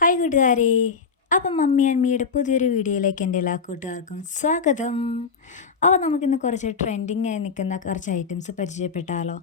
Hi കൂട്ടുകാരെ. അപ്പം mummy അമ്മയുടെ പുതിയൊരു വീഡിയോയിലേക്ക് എന്റെ എല്ലാ കൂട്ടുകാർക്കും സ്വാഗതം. അപ്പോൾ നമുക്കിന്ന് കുറച്ച് ട്രെൻഡിങ് ആയി നിൽക്കുന്ന കുറച്ച് ഐറ്റംസ് പരിചയപ്പെട്ടാലോ.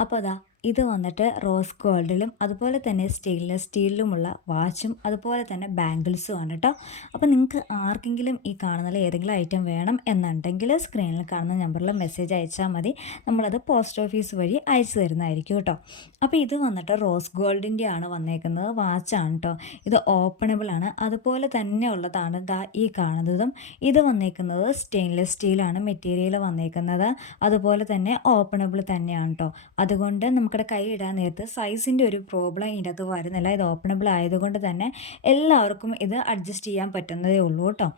അപ്പോൾ അതാ ഇത് വന്നിട്ട് റോസ് ഗോൾഡിലും അതുപോലെ തന്നെ സ്റ്റെയിൻലെസ് സ്റ്റീലിലുമുള്ള വാച്ചും അതുപോലെ തന്നെ ബാംഗിൾസും ആണ് കേട്ടോ അപ്പോൾ നിങ്ങൾക്ക് ആർക്കെങ്കിലും ഈ കാണുന്ന ഏതെങ്കിലും ഐറ്റം വേണം എന്നുണ്ടെങ്കിൽ സ്ക്രീനിൽ കാണുന്ന നമ്പറിൽ മെസ്സേജ് അയച്ചാൽ മതി. നമ്മളത് പോസ്റ്റ് ഓഫീസ് വഴി അയച്ചു തരുന്നതായിരിക്കും കേട്ടോ അപ്പോൾ ഇത് വന്നിട്ട് റോസ് ഗോൾഡിന്റെ ആണ് വന്നേക്കുന്നത്. വാച്ചാണ് കേട്ടോ ഇത് ഓപ്പണബിൾ ആണ്. അതുപോലെ തന്നെ ഉള്ളതാണ് ഈ കാണുന്നതും. ഇത് വന്നേക്കുന്നത് സ്റ്റെയിൻലെസ് സ്റ്റീലാണ് മെറ്റീരിയൽ വന്നേക്കുന്നത്. അതുപോലെ തന്നെ ഓപ്പണബിൾ തന്നെയാണ് കേട്ടോ അതുകൊണ്ട് നമുക്കിടെ കൈ ഇടാൻ നേരത്ത് സൈസിന്റെ ഒരു പ്രോബ്ലം ഇതിനകത്ത് വരുന്നില്ല. ഇത് ഓപ്പണബിൾ ആയതുകൊണ്ട് തന്നെ എല്ലാവർക്കും ഇത് അഡ്ജസ്റ്റ് ചെയ്യാൻ പറ്റുന്നതേ ഉള്ളൂ കേട്ടോ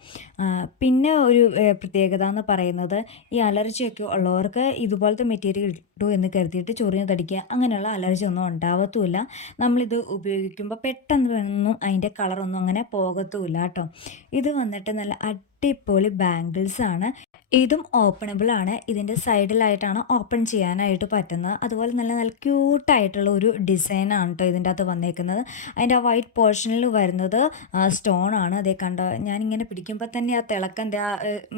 പിന്നെ ഒരു പ്രത്യേകത എന്ന് പറയുന്നത് ഈ അലർജിയൊക്കെ ഉള്ളവർക്ക് ഇതുപോലത്തെ മെറ്റീരിയൽ ഇട്ടു എന്ന് കരുതിയിട്ട് ചൊറിഞ്ഞ് തടിക്കുക അങ്ങനെയുള്ള അലർജി ഒന്നും ഉണ്ടാവത്തുമില്ല. നമ്മളിത് ഉപയോഗിക്കുമ്പോൾ പെട്ടെന്ന് ഒന്നും അതിന്റെ കളറൊന്നും അങ്ങനെ പോകത്തുമില്ല കേട്ടോ ഇത് വന്നിട്ട് നല്ല അടിപൊളി ബാംഗിൾസ് ആണ്. ഇതും ഓപ്പണബിൾ ആണ്. ഇതിന്റെ സൈഡിലായിട്ടാണ് ഓപ്പൺ ചെയ്യാനായിട്ട് പറ്റുന്നത്. അതുപോലെ നല്ല നല്ല ക്യൂട്ടായിട്ടുള്ള ഒരു ഡിസൈനാണ് കേട്ടോ ഇതിന്റെ അകത്ത് വന്നേക്കുന്നത്. അതിന്റെ ആ വൈറ്റ് പോർഷനിൽ വരുന്നത് സ്റ്റോൺ ആണ്. അതേ കണ്ടോ ഞാനിങ്ങനെ പിടിക്കുമ്പോൾ തന്നെ ആ തിളക്കന്റെ ആ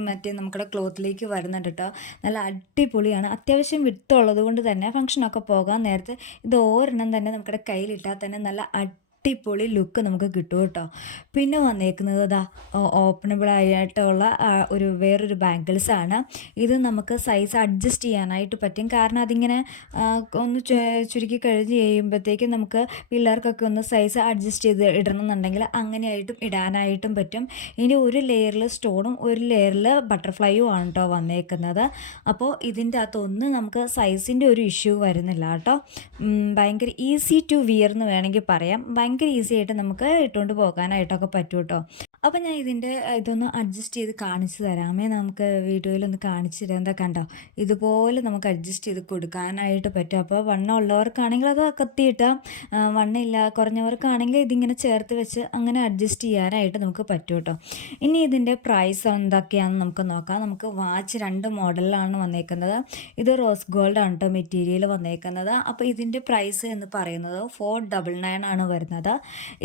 മറ്റേ നമ്മുടെ ക്ലോത്തിലേക്ക് വരുന്നുണ്ട് കേട്ടോ നല്ല അടിപൊളിയാണ്. അത്യാവശ്യം വിട്ടുള്ളത് കൊണ്ട് തന്നെ ഫംഗ്ഷനൊക്കെ പോകാൻ നേരത്തെ ഇത് ഓരെണ്ണം തന്നെ നമ്മുടെ കയ്യിലിട്ടാൽ തന്നെ നല്ല അടിപൊളി ലുക്ക് നമുക്ക് കിട്ടും കേട്ടോ. പിന്നെ വന്നേക്കുന്നത് ഇതാ ഓപ്പണബിൾ ആയിട്ടുള്ള ഒരു വേറൊരു ബാങ്കിൾസ് ആണ്. ഇത് നമുക്ക് സൈസ് അഡ്ജസ്റ്റ് ചെയ്യാനായിട്ട് പറ്റും. കാരണം അതിങ്ങനെ ഒന്ന് ചുരുക്കി കഴിഞ്ഞ് കഴിയുമ്പോഴത്തേക്കും നമുക്ക് പിള്ളേർക്കൊക്കെ ഒന്ന് സൈസ് അഡ്ജസ്റ്റ് ചെയ്ത് ഇടണമെന്നുണ്ടെങ്കിൽ അങ്ങനെയായിട്ടും ഇടാനായിട്ടും പറ്റും. ഇനി ഒരു ലെയറിൽ സ്റ്റോണും ഒരു ലെയറിൽ ബട്ടർഫ്ലൈയും ആണ് കേട്ടോ വന്നേക്കുന്നത്. അപ്പോൾ ഇതിന്റെ അകത്തൊന്നും നമുക്ക് സൈസിന്റെ ഒരു ഇഷ്യൂ വരുന്നില്ല കേട്ടോ ഭയങ്കര ഈസി ടു വിയർ എന്ന് വേണമെങ്കിൽ പറയാം. ഭയങ്കര ഭയങ്കര ഈസി ആയിട്ട് നമുക്ക് ഇട്ടുകൊണ്ട് പോകാനായിട്ടൊക്കെ പറ്റും കേട്ടോ അപ്പോൾ ഞാൻ ഇതിന്റെ ഇതൊന്ന് അഡ്ജസ്റ്റ് ചെയ്ത് കാണിച്ചു തരാമേ. നമുക്ക് വീഡിയോയിലൊന്ന് കാണിച്ചു തരാം. എന്താ കണ്ടോ? ഇതുപോലെ നമുക്ക് അഡ്ജസ്റ്റ് ചെയ്ത് കൊടുക്കാനായിട്ട് പറ്റും. അപ്പോൾ വണ്ണം ഉള്ളവർക്കാണെങ്കിൽ അത് കത്തിയിട്ടാം വണ്ണമില്ല കുറഞ്ഞവർക്കാണെങ്കിൽ ഇതിങ്ങനെ ചേർത്ത് വെച്ച് അങ്ങനെ അഡ്ജസ്റ്റ് ചെയ്യാനായിട്ട് നമുക്ക് പറ്റും കേട്ടോ. ഇനി ഇതിന്റെ പ്രൈസ് എന്തൊക്കെയാണെന്ന് നമുക്ക് നോക്കാം. നമുക്ക് വാച്ച് രണ്ട് മോഡലിലാണ് വന്നേക്കുന്നത്. ഇത് റോസ് ഗോൾഡ് ആണ് കേട്ടോ മെറ്റീരിയൽ വന്നേക്കുന്നത്. അപ്പോൾ ഇതിന്റെ പ്രൈസ് എന്ന് പറയുന്നത് ഫോർ ഡബിൾ നയൻ ആണ് വരുന്നത്.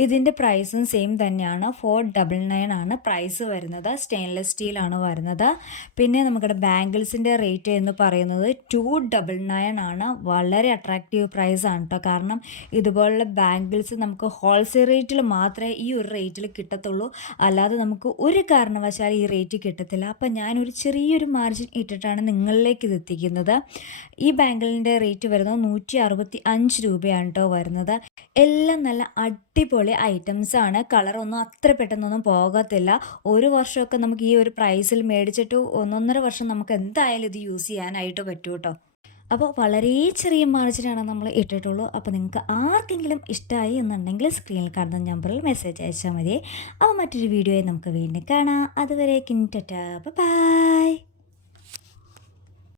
ഇതിന്റെ പ്രൈസും സെയിം തന്നെയാണ്. ഫോർ ഡബിൾ നയൻ ആണ് പ്രൈസ് വരുന്നത്. സ്റ്റെയിൻലെസ് സ്റ്റീലാണ് വരുന്നത്. പിന്നെ നമ്മുടെ ബാംഗിൾസിന്റെ റേറ്റ് എന്ന് പറയുന്നത് ടു ഡബിൾ നയൻ ആണ്. വളരെ അട്രാക്റ്റീവ് പ്രൈസ് ആണ് കേട്ടോ കാരണം ഇതുപോലുള്ള ബാംഗിൾസ് നമുക്ക് ഹോൾസെയിൽ റേറ്റിൽ മാത്രമേ ഈ ഒരു റേറ്റിൽ കിട്ടത്തുള്ളൂ. അല്ലാതെ നമുക്ക് ഒരു കാരണവശാലും ഈ റേറ്റ് കിട്ടത്തില്ല. അപ്പം ഞാനൊരു ചെറിയൊരു മാർജിൻ ഇട്ടിട്ടാണ് നിങ്ങളിലേക്ക് ഇത് എത്തിക്കുന്നത്. ഈ ബാംഗിളിന്റെ റേറ്റ് വരുന്നത് നൂറ്റി അറുപത്തി അഞ്ച് രൂപയാണ് കേട്ടോ വരുന്നത്. എല്ലാം നല്ല അടിപൊളി ഐറ്റംസ് ആണ്. കളറൊന്നും അത്ര പെട്ടെന്നൊന്നും പോകത്തില്ല. ഒരു വർഷമൊക്കെ നമുക്ക് ഈ ഒരു പ്രൈസിൽ മേടിച്ചിട്ട് ഒന്നൊന്നര വർഷം നമുക്ക് എന്തായാലും ഇത് യൂസ് ചെയ്യാനായിട്ട് പറ്റും കേട്ടോ അപ്പോൾ വളരെ ചെറിയ മാർജിനാണ് നമ്മൾ ഇട്ടിട്ടുള്ളൂ. അപ്പോൾ നിങ്ങൾക്ക് ആർക്കെങ്കിലും ഇഷ്ടമായി എന്നുണ്ടെങ്കിൽ സ്ക്രീനിൽ കാണുന്ന നമ്പറിൽ മെസ്സേജ് അയച്ചാൽ മതി. അപ്പോൾ മറ്റൊരു വീഡിയോയിൽ നമുക്ക് വീണ്ടും കാണാം. അതുവരെ കിന്റ ബൈ